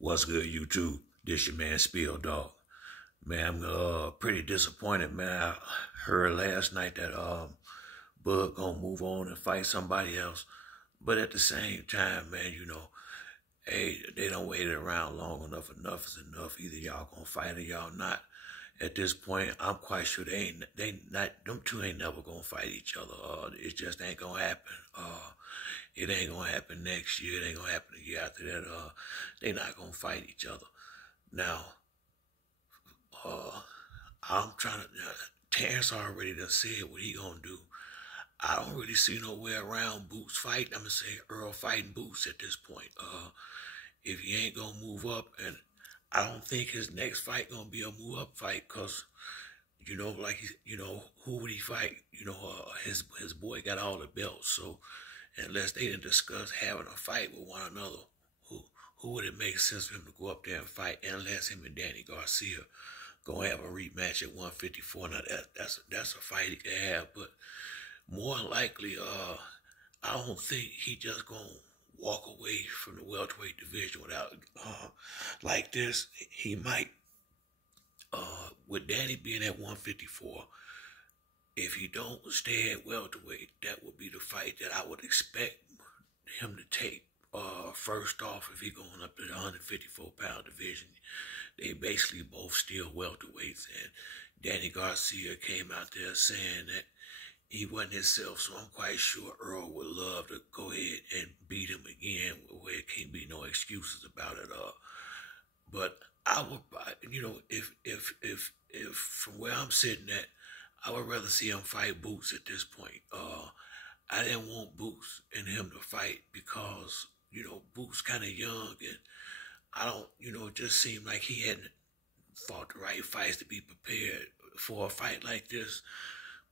What's good, YouTube? This your man Spill Dog. Man, I'm pretty disappointed, man. I heard last night that Bud gonna move on and fight somebody else. But at the same time, man, hey, they don't wait around long enough. Enough is enough. Either y'all gonna fight or y'all not. At this point, I'm quite sure them two ain't never gonna fight each other. It just ain't gonna happen. It ain't gonna happen next year. It ain't gonna happen the year after that. They not gonna fight each other. Now, uh, I'm trying to. Terrence already done said what he gonna do. I don't really see no way around Boots fighting. I'm gonna say Errol fighting Boots at this point. If he ain't gonna move up, and I don't think his next fight gonna be a move up fight, cause who would he fight? His boy got all the belts, so unless they didn't discuss having a fight with one another, who who would it make sense for him to go up there and fight unless him and Danny Garcia gonna have a rematch at 154? Now that's a fight he can have, but more than likely, I don't think he just gonna walk away from the welterweight division without like this. He might, with Danny being at 154. If he don't stay at welterweight, that would be the fight that I would expect him to take. First off, if he going up to the 154-pound division, they basically both still welterweights. And Danny Garcia came out there saying that he wasn't himself, so I'm quite sure Errol would love to go ahead and beat him again, where it can't be no excuses about it. But I would, if from where I'm sitting at, I would rather see him fight Boots at this point. I didn't want Boots and him to fight because, Boots kind of young, and I don't, it just seemed like he hadn't fought the right fights to be prepared for a fight like this.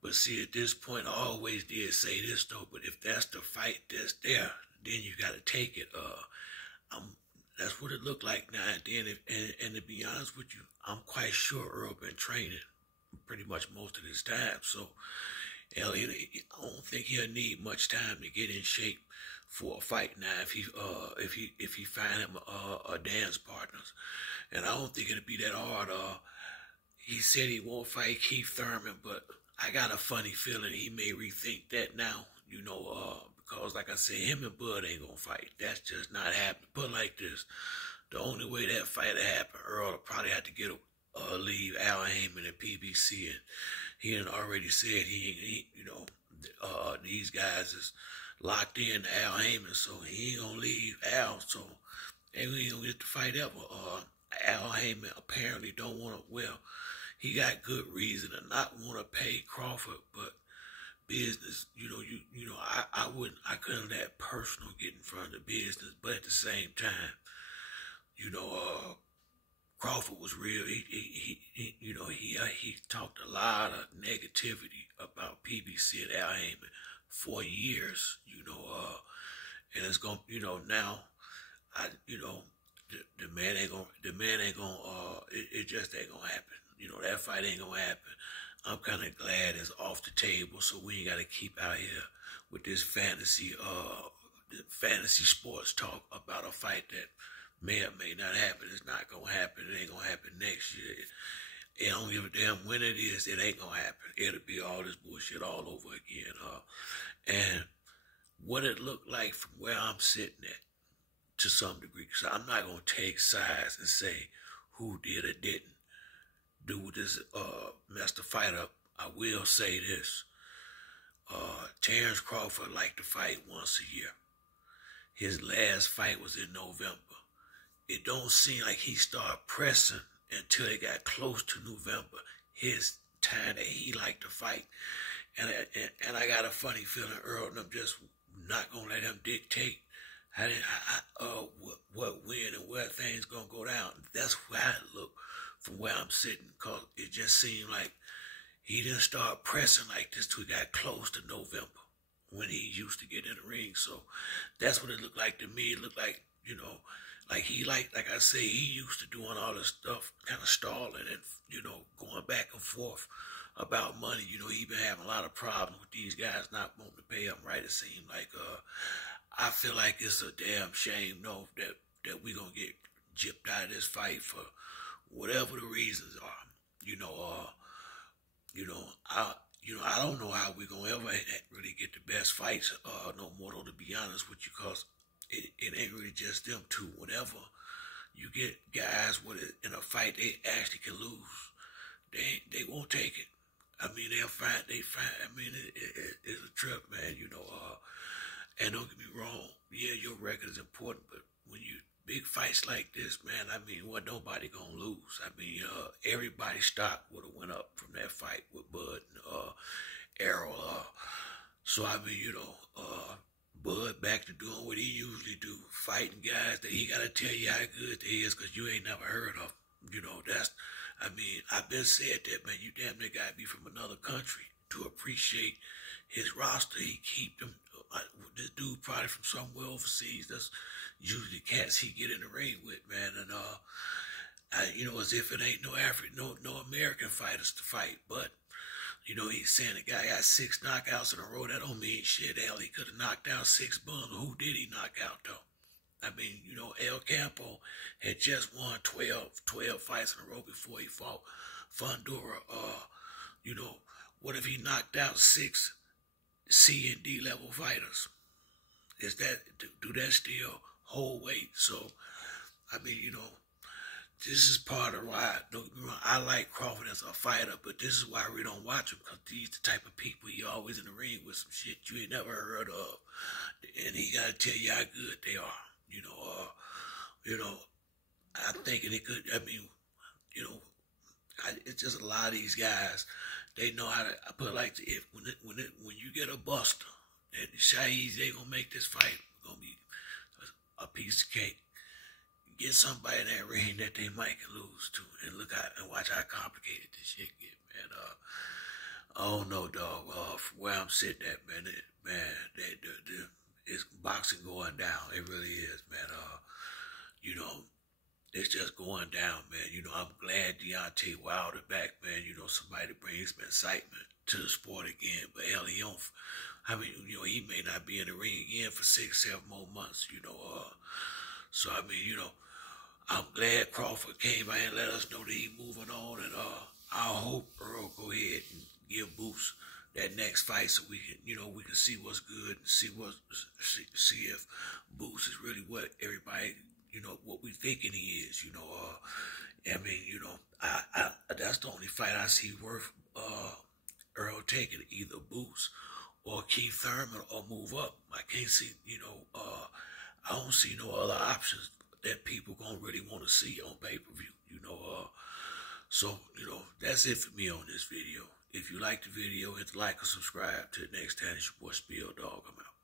But see, at this point, I always did say this though, but if that's the fight that's there, then you got to take it. That's what it looked like now. And then, and to be honest with you, I'm quite sure Earl been training pretty much most of this time. So, I don't think he'll need much time to get in shape for a fight now. If he find him a dance partners, and I don't think it'll be that hard. He said he won't fight Keith Thurman, but I got a funny feeling he may rethink that now. Because like I said, him and Bud ain't gonna fight. That's just not happening. Put it like this: the only way that fight will happen, Earl will probably have to leave Al Heyman and PBC, and he had already said these guys is locked in to Al Heyman, so he ain't gonna leave Al, so they ain't gonna get the fight ever. Al Heyman apparently don't want to, well, he got good reason to not want to pay Crawford, but business, I couldn't let personal get in front of the business, but at the same time, Crawford was real. He talked a lot of negativity about PBC and Al Heyman for years, and it's gonna, now, the man ain't gonna, it just ain't gonna happen. That fight ain't gonna happen. I'm kind of glad it's off the table, so we ain't got to keep out here with this fantasy sports talk about a fight that may or may not happen. It's not gonna happen. It ain't gonna happen next year. It don't give a damn when it is. It ain't gonna happen. It'll be all this bullshit all over again. And what it looked like from where I'm sitting at, to some degree, because I'm not gonna take sides and say who did or didn't do this, mess the fight up. I will say this: Terrence Crawford liked to fight once a year. His last fight was in November. It don't seem like he started pressing until it got close to November, his time that he liked to fight. And I got a funny feeling Earl and I'm just not going to let him dictate what, when, and where things going to go down. That's why it looked from where I'm sitting, because it just seemed like he didn't start pressing like this till he got close to November, when he used to get in the ring. So that's what it looked like to me. It looked like, like I say, he used to doing all this stuff, kind of stalling and, going back and forth about money. He been having a lot of problems with these guys not wanting to pay him right. It seemed like, I feel like it's a damn shame, that we gonna get gypped out of this fight for whatever the reasons are. You know, I don't know how we're gonna ever really get the best fights no more though, to be honest with you, cause it ain't really just them two. Whenever you get guys with it in a fight, they actually can lose. They won't take it. I mean, they find. I mean, it's a trip, man. And don't get me wrong. Yeah, your record is important, but when you big fights like this, man, I mean, what nobody gonna lose. I mean, everybody's stock would have went up from that fight with Bud and Errol. So I mean, Bud back to doing what he usually do, fighting guys that he gotta tell you how good they is, cause you ain't never heard of. I mean, I've been said that, man. You damn near gotta be from another country to appreciate his roster. He keep them. This dude probably from somewhere overseas. That's usually cats he get in the ring with, man. And as if it ain't no American fighters to fight. But he's saying the guy got 6 knockouts in a row. That don't mean shit. Hell, he could have knocked out 6 bums. Who did he knock out though? I mean, El Campo had just won 12 fights in a row before he fought Fundora. What if he knocked out 6 C and D level fighters? Do that still hold weight? So, I mean, this is part of why. Don't get me wrong, I like Crawford as a fighter, but this is why we don't watch him, because these the type of people you always in the ring with some shit you ain't never heard of, and he gotta tell you how good they are. I'm thinking it could. I mean, it's just a lot of these guys. They know how to. I put it like when you get a buster, and Shahid, they gonna make this fight gonna be a piece of cake. Get somebody in that ring that they might lose to, and watch how complicated this shit get, man. I don't know, dog. From where I'm sitting at, man, it's boxing going down. It really is, man. It's just going down, man. I'm glad Deontay Wilder back, man. Somebody brings some excitement to the sport again. But hell, he may not be in the ring again for 6, 7 more months, So, I mean, I'm glad Crawford came out and let us know that he's moving on. And I hope Errol go ahead and give Boots that next fight so we can see what's good and see if Boots is really what everybody, what we thinking he is, I mean, that's the only fight I see worth Errol taking, either Boots or Keith Thurman, or move up. I can't see, I don't see no other options that people gonna really want to see on pay-per-view, So, that's it for me on this video. If you like the video, hit the like or subscribe. Till next time, it's your boy Spill Dog. I'm out.